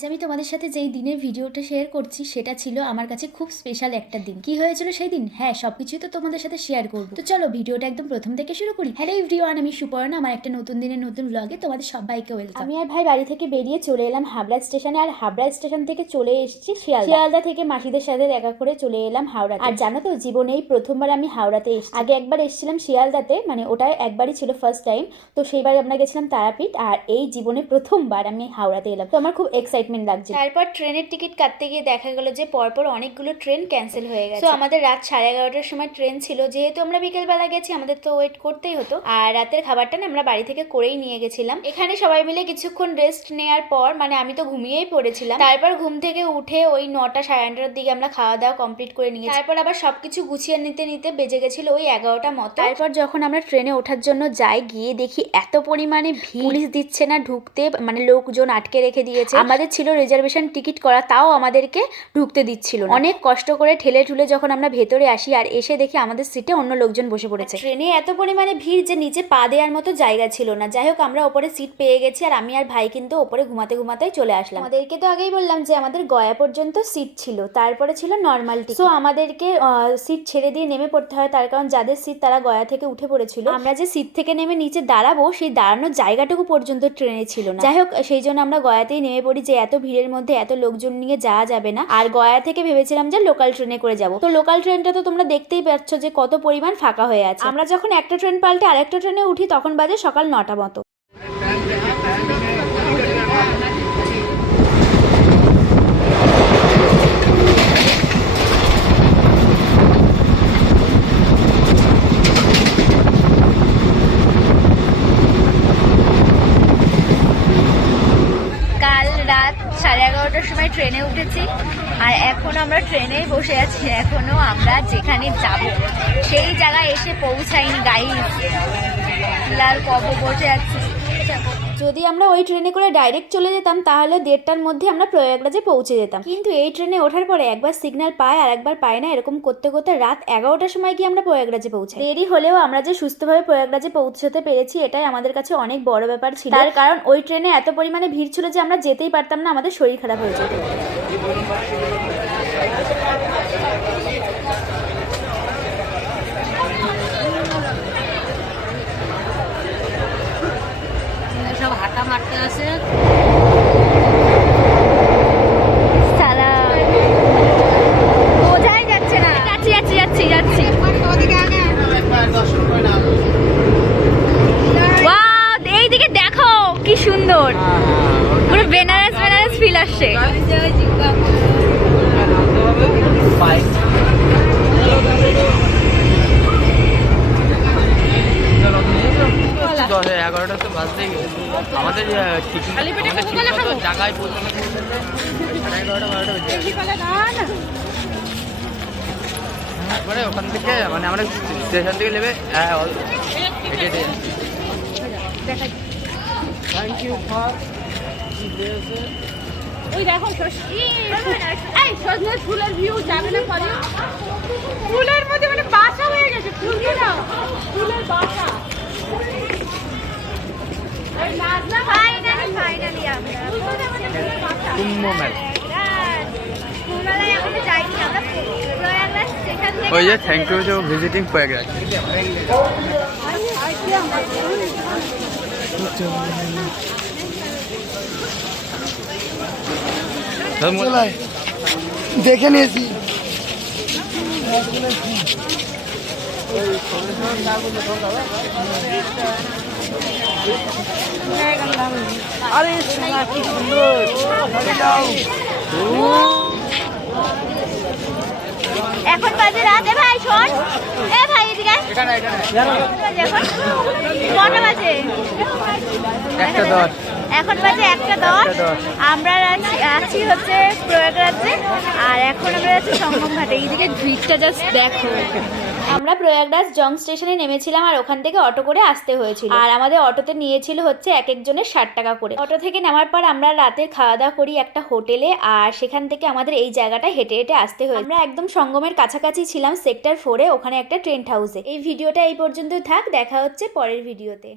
আজ আমি তোমাদের সাথে যেই দিনের ভিডিওটা শেয়ার করছি সেটা ছিল আমার কাছে খুব স্পেশাল একটা দিন। কি হয়েছিল সেই দিন? হ্যাঁ, সবকিছুই তো তোমাদের সাথে শেয়ার করবো। তো চলো ভিডিওটা একদম প্রথম থেকে শুরু করি। হ্যালো এভরিওয়ান, আমি সুপর্ণা। আমার একটা নতুন দিনের নতুন ব্লগে তোমাদের সবাইকে ওয়েলকাম। আমি আর ভাই বাড়ি থেকে বেরিয়ে চলে এলাম হাবড়া স্টেশনে, আর হাবড়া স্টেশন থেকে চলে এসেছি শিয়ালদা থেকে মাসিদের সাথে দেখা করে চলে এলাম হাওড়া। আর জানো তো, জীবনেই প্রথমবার আমি হাওড়াতে এসেছি। আগে একবার এসেছিলাম শিয়ালদাতে, মানে ওটা একবারই ছিল, ফার্স্ট টাইম। তো সেইবার আমরা গেছিলাম তারাপীঠ, আর এই জীবনে প্রথমবার আমি হাওড়াতে এলাম। তো আমার খুব এক্সাইটমেন্ট লাগছে। তারপর ট্রেনের টিকিট কাটতে গিয়ে দেখা গেল যে পরপর অনেকগুলো ট্রেন ক্যান্সেল হয়ে গেছে। তো আমাদের রাত 11:30টার সময় ট্রেন ছিল, যেহেতু আমরা বিকেলবেলা গেছি আমাদের তো ওয়েট করতেই হতো। আর রাতের খাবারটা না আমরা বাড়ি থেকে করেই নিয়ে গেছিলাম। এখানে সবাই মিলে কিছুক্ষণ রেস্ট নেওয়ার পর, মানে আমি তো ঘুমিয়েই পড়েছিলাম। তারপর ঘুম থেকে উঠে ওই 9টা 9:30টার দিকে আমরা খাওয়া দাওয়া কমপ্লিট করে নিয়েছি। তারপর আবার সবকিছু গুছিয়ে নিতে নিতে বেজে গেছিল ওই 11টা মতো। তারপর যখন আমরা ট্রেনে ওঠার জন্য যাই, গিয়ে দেখি এত পরিমাণে ভিড়, পুলিশ দিচ্ছে না ঢুকতে, মানে লোকজন আটকে রেখে দিয়েছে। আমাদের ছিল রিজার্ভেশন টিকিট করা, তাও আমাদেরকে ঢুকতে দিচ্ছিল না। অনেক কষ্ট করে ঠেলে ঠুলে যখন আমরা ভেতরে আসি, আর এসে দেখি আমাদের সিটে অন্য লোকজন বসে পড়েছে। ট্রেনে এত পরিমাণে ভিড় যে নিচে পা দেওয়ার মতো জায়গা ছিল না। যাই হোক, আমরা ওপরে সিট পেয়ে গেছি, আর আমি আর ভাই কিন্তু ওপরে ঘুমাতে ঘুমাতেই চলে আসলাম। আমাদেরকে তো আগেই বললাম যে আমাদের গয়া পর্যন্ত সিট ছিল, তারপরে ছিল নর্মাল টিকিট। সো আমাদেরকে সিট ছেড়ে দিয়ে নেমে পড়তে হয়, তার কারণ যাদের সিট তারা গয়া থেকে উঠে পড়েছিল। আমরা যে সিট থেকে নেমে নিচে দাঁড়াবো, সেই দাঁড়ানোর জায়গাটুকু পর্যন্ত ট্রেনে ছিল না। যাই হোক, সেই জন্য আমরা গয়াতেই নেমে পড়ি, যে এত ভিড়ের মধ্যে এত লোকজন নিয়ে যাওয়া যাবে না। আর গয়া থেকে ভেবেছিলাম যে লোকাল ট্রেনে করে যাব। তো লোকাল ট্রেনটা তো তোমরা দেখতেই পাচ্ছ যে কত পরিমাণ ফাঁকা হয়ে আছে। আমরা যখন একটা ট্রেন পাল্টে আরেকটা ট্রেনে উঠি, তখন বাজে সকাল 9টা মতো। রাত 11:30টার সময় ট্রেনে উঠেছি, আর এখনো আমরা ট্রেনেই বসে আছি। এখনো আমরা যেখানে যাব সেই জায়গায় এসে পৌঁছাইনি গাইস। লাল কবে বসে আছি। যদি আমরা ওই ট্রেনে করে ডাইরেক্ট চলে যেতাম, তাহলে 1:30টার মধ্যে আমরা প্রয়াগরাজে পৌঁছে যেতাম। কিন্তু এই ট্রেনে ওঠার পরে একবার সিগন্যাল পায় আর একবার পায় না, এরকম করতে করতে রাত 11টার সময় গিয়ে আমরা প্রয়াগরাজে পৌঁছাই। দেরি হলেও আমরা যে সুস্থভাবে প্রয়াগরাজে পৌঁছতে পেরেছি, এটাই আমাদের কাছে অনেক বড় ব্যাপার ছিল। তার কারণ ওই ট্রেনে এত পরিমাণে ভিড় ছিল যে আমরা যেতেই পারতাম না, আমাদের শরীর খারাপ হয়ে যেত। সব হাঁটা মারতে আসে। বোঝাই যাচ্ছে না। যাচ্ছি এইদিকে দেখো কি সুন্দর, পুরো বেনারস ফিল আসছে। আমাদের জায়গায় তারপরে ওখান থেকে মানে আমরা স্টেশন থেকে নেবে। থ্যাংক ইউ ফর ওই দেখো ফুলের ভিউ যাবে না, ফুলের মধ্যে মানে বাসা হয়ে গেছে। ফুলের বাসা। ফাইনালি আমরা কুম্ভ মেলা। ওই যে thank you for visiting Prayagraj. দেখে নিয়েছি। আরে কি সুন্দর। এখন বাজে রাত। ভাই শোন, ভাই এদিকে কটা বাজে? এখন বাজে 1:10। আমরা আছি হচ্ছে প্রয়াগরাজে, আর এখন আমরা আছি সঙ্গম ঘাটে। এইদিকে ভিড়টা জাস্ট দেখো। আমরা প্রয়াগরাজ জং স্টেশনে নেমেছিলাম, আর ওখান থেকে অটো করে আসতে হয়েছিল। আর আমাদের অটোতে নিয়েছিল হচ্ছে এক একজনের 60 টাকা করে। অটো থেকে নামার পর আমরা রাতে খাওয়া দাওয়া করি একটা হোটেলে, আর সেখান থেকে আমাদের এই জায়গাটা হেঁটে হেঁটে আসতে হয়েছে। আমরা একদম সঙ্গমের কাছাকাছি ছিলাম, সেক্টর 4-এ, ওখানে একটা টেন্ট হাউসে। এই ভিডিওটা এই পর্যন্ত থাক, দেখা হচ্ছে পরের ভিডিওতে।